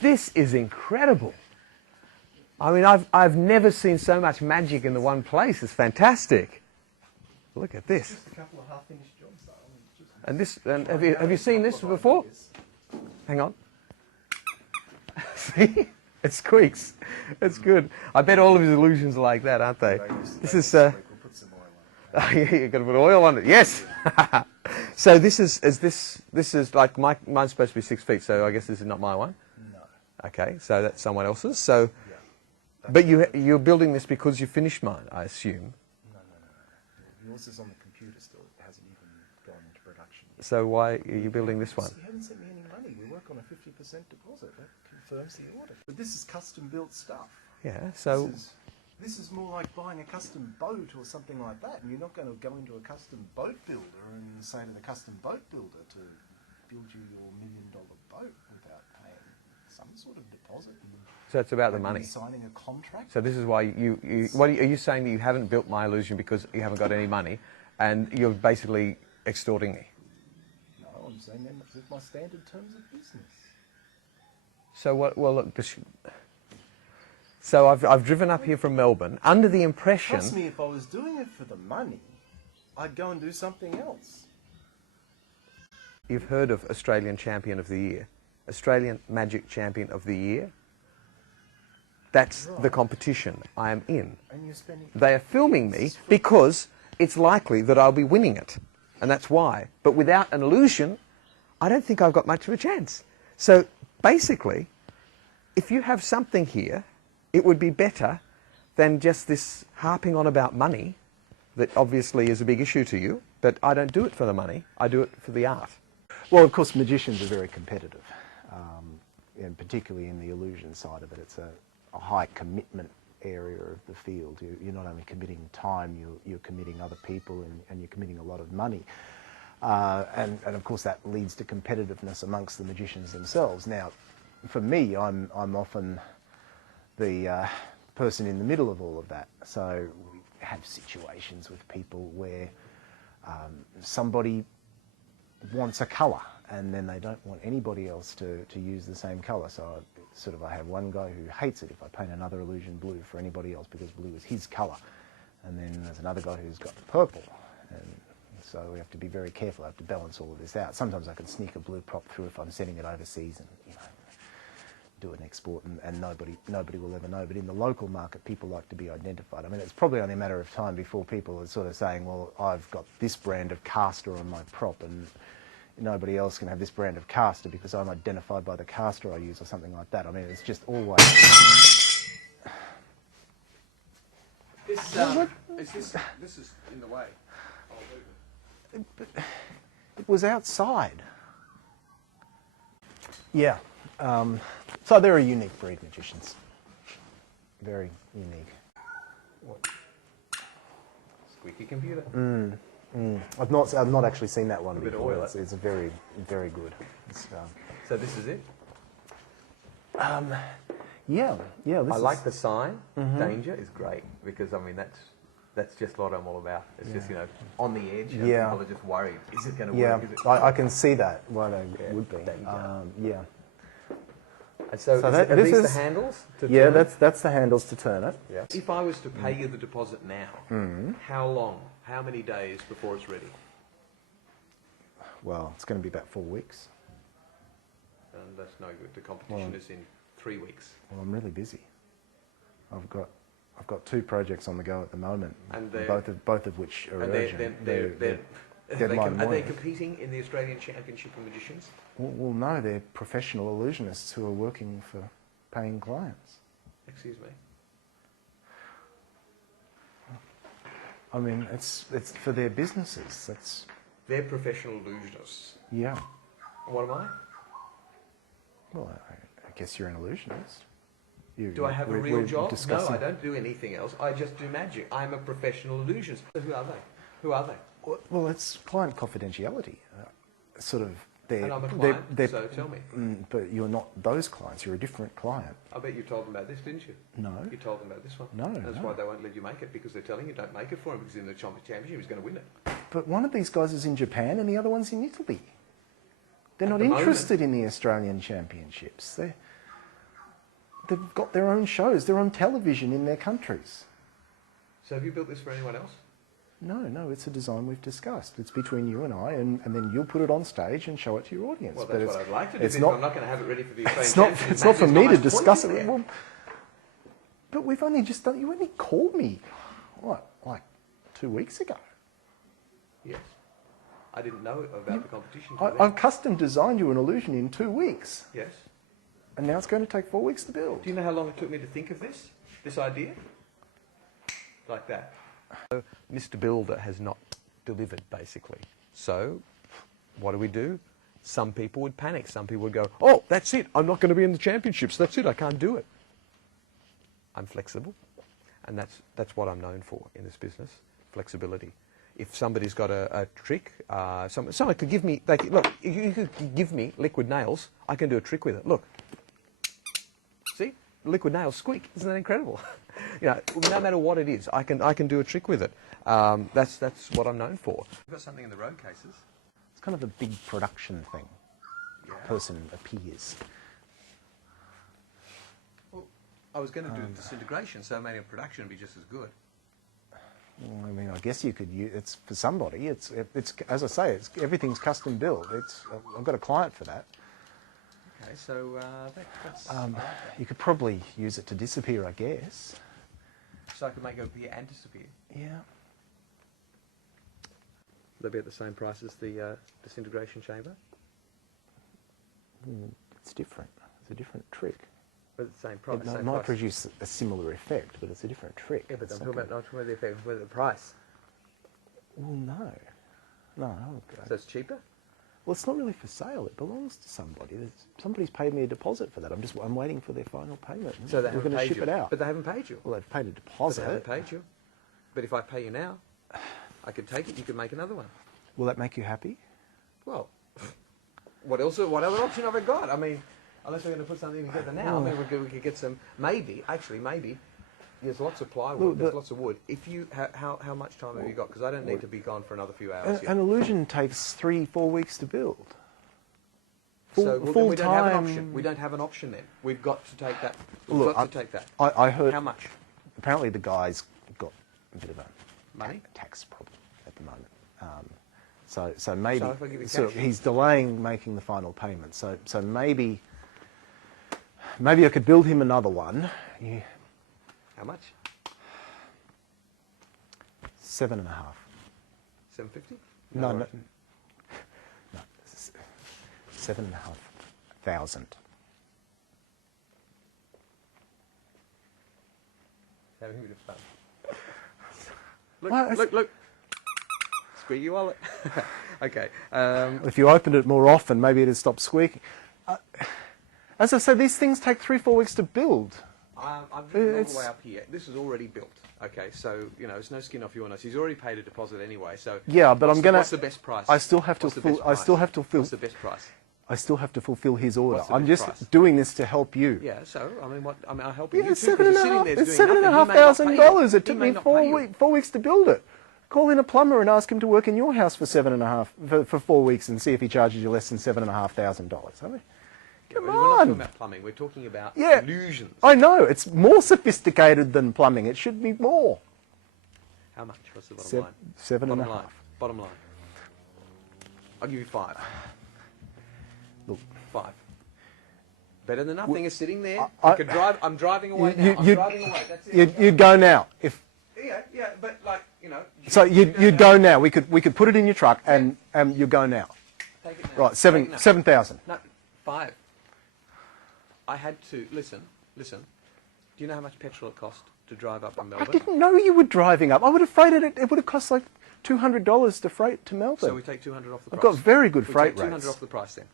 This is incredible. I mean, I've never seen so much magic in the one place. It's fantastic. Look at this. Just a couple of half-finished jobs, though. And this, and have you seen this before? Hang on. See? It squeaks. It's good. I bet all of his illusions are like that, aren't they? This is... We'll put some oil on it. You've got to put oil on it. Yes! So this is like, mine's supposed to be 6 feet, so I guess this is not my one? No. Okay, so that's someone else's. So, Yeah. but you're building this because you finished mine, I assume. No. Yours is on the computer still. It hasn't even gone into production yet. So why are you building this one? You haven't sent me any money. We work on a 50% deposit. That confirms the order. But this is custom-built stuff. Yeah, so... This is more like buying a custom boat or something like that. And you're not going to go into a custom boat builder and say to the custom boat builder to build you your $1 million boat without paying some sort of deposit. So it's about the money. Signing a contract. So this is why are you saying that you haven't built my illusion because you haven't got any money, and you're basically extorting me? No, I'm saying them with my standard terms of business. So what? Well, look. So I've driven up here from Melbourne under the impression. Trust me, if I was doing it for the money, I'd go and do something else. You've heard of Australian Champion of the Year, Australian Magic Champion of the Year. That's the competition I am in. And you're spending... They are filming me because it's likely that I'll be winning it, and that's why. But without an illusion, I don't think I've got much of a chance. So basically, if you have something here, it would be better than just this harping on about money that obviously is a big issue to you, but I don't do it for the money, I do it for the art. Well, of course, magicians are very competitive, and particularly in the illusion side of it. It's a high commitment area of the field. You're not only committing time, you're committing other people, and you're committing a lot of money. And of course, that leads to competitiveness amongst the magicians themselves. Now, for me, I'm often the person in the middle of all of that. So we have situations with people where somebody wants a colour and then they don't want anybody else to use the same colour. So I have one guy who hates it if I paint another illusion blue for anybody else because blue is his colour. And then there's another guy who's got purple. And so we have to be very careful. I have to balance all of this out. Sometimes I can sneak a blue prop through if I'm sending it overseas and, do an export and nobody will ever know. But in the local market, people like to be identified. I mean, it's probably only a matter of time before people are sort of saying, well, I've got this brand of caster on my prop and nobody else can have this brand of caster because I'm identified by the caster I use or something like that. I mean, it's just always... This is in the way. It was outside. Yeah. So they're a unique breed, magicians. Very unique. What? Squeaky computer. I've not actually seen that one a bit before. of oil. It's very, very good. So this is it? Yeah. I like the sign. Danger is great because I mean that's just what I'm all about. It's just on the edge. And people are just worried. Is it going to work? Is it I can see that why they would be. Danger. And so are these the handles? That's the handles to turn it. Yeah. If I was to pay you the deposit now, how long? How many days before it's ready? Well, it's going to be about 4 weeks. And that's no good. The competition is in 3 weeks. Well, I'm really busy. I've got 2 projects on the go at the moment, and both of which are urgent. Are they competing in the Australian Championship of Magicians? Well, no, they're professional illusionists who are working for paying clients. Excuse me? I mean, it's for their businesses. They're professional illusionists. Yeah. What am I? Well, I guess you're an illusionist. Do I have a real job? No, I don't do anything else. I just do magic. I'm a professional illusionist. Who are they? Who are they? Well, it's client confidentiality. And I'm a client, so tell me. But you're not those clients. You're a different client. I bet you told them about this, didn't you? No. You told them about this one? No. That's why they won't let you make it, because they're telling you don't make it for him, because in the championship he's going to win it. But one of these guys is in Japan and the other one's in Italy. They're not At the interested in the Australian Championships. they've got their own shows. They're on television in their countries. So have you built this for anyone else? No, it's a design we've discussed. It's between you and I, and then you'll put it on stage and show it to your audience. Well, that's what I'd like to do. It's not, I'm not going to have it ready for the Australian Championship. It's not for me to discuss it. Well, but we've only just done. You only called me, what, like 2 weeks ago? Yes. I didn't know about the competition. I custom designed you an illusion in 2 weeks. Yes. And now it's going to take 4 weeks to build. Do you know how long it took me to think of this idea? Like that. So, Mr. Builder has not delivered, basically. So, what do? Some people would panic. Some people would go, oh, that's it. I'm not going to be in the championships. That's it. I can't do it. I'm flexible. And that's what I'm known for in this business, flexibility. If somebody's got a trick, someone could give me, look, you could give me liquid nails, I can do a trick with it. Look. See? Liquid nails squeak. Isn't that incredible? You know, no matter what it is, I can do a trick with it. That's what I'm known for. We've got something in the road cases. It's kind of a big production thing. Yeah. A person appears. Well, I was going to do disintegration, so maybe a production would be just as good. Well, I mean, I guess you could use it's for somebody. It's as I say, everything's custom built. I've got a client for that. Okay, so that's... you could probably use it to disappear, I guess. So I could make it appear and disappear? Yeah. They'll be at the same price as the disintegration chamber? It's different. It's a different trick. But at the same price? It might produce a similar effect, but it's a different trick. Yeah, but I'm talking about not the effect, but the price. Well, no. No. So it's cheaper? Well, it's not really for sale. It belongs to somebody. Somebody's paid me a deposit for that. I'm waiting for their final payment. So they We're haven't going to paid ship you. it out. But they haven't paid you. Well, they've paid a But deposit. they haven't paid you. But if I pay you now, I could take it. You could make another one. Will that make you happy? Well, what else? What other option have I got? I mean, unless we're going to put something together now, I mean, we could get some. Maybe. There's lots of plywood. There's lots of wood. If you, how much time have you got? Because I don't need to be gone for another few hours. An illusion takes 3-4 weeks to build. So then we don't have an option. We don't have an option then. We've got to take that. We've got to take that. I heard. How much? Apparently, the guy's got a bit of a money tax problem at the moment. So maybe So if I give you cash? he's delaying making the final payment. So maybe I could build him another one. Yeah. How much? 7.5. 750? No. 7,500. Having a bit of fun. Look. Squeaky wallet. Okay. If you opened it more often, maybe it'd stop squeaking. As I said, these things take 3-4 weeks to build. I've driven all the way up here. This is already built. Okay, so it's no skin off your nose. He's already paid a deposit anyway. So yeah, but what's the best price? I still have to. What's the best price? I still have to fulfil his order. What's the I'm best just price? doing this to help you. Yeah. So I'm helping you It's too. 7,500. It's $7,500. It took me 4 weeks to build it. Call in a plumber and ask him to work in your house for 4 weeks and see if he charges you less than $7,500. Come We're on. not talking about plumbing. We're talking about illusions. I know. It's more sophisticated than plumbing. It should be more. How much? What's the bottom line? 7.5. Bottom line. I'll give you 5. Look. 5. Better than nothing is sitting there. I could drive. I'm driving away now. I'm driving away. That's it. You'd go now if. Yeah, but So you'd go now. We could put it in your truck and you go now. Take it now. Right, 7,000. No, 5. I had to listen. Do you know how much petrol it cost to drive up in Melbourne? I didn't know you were driving up. I would have freighted it. It would have cost like $200 to freight to Melbourne. So we take 200 off the price. I've got very good we freight take 200 rates. off the price then.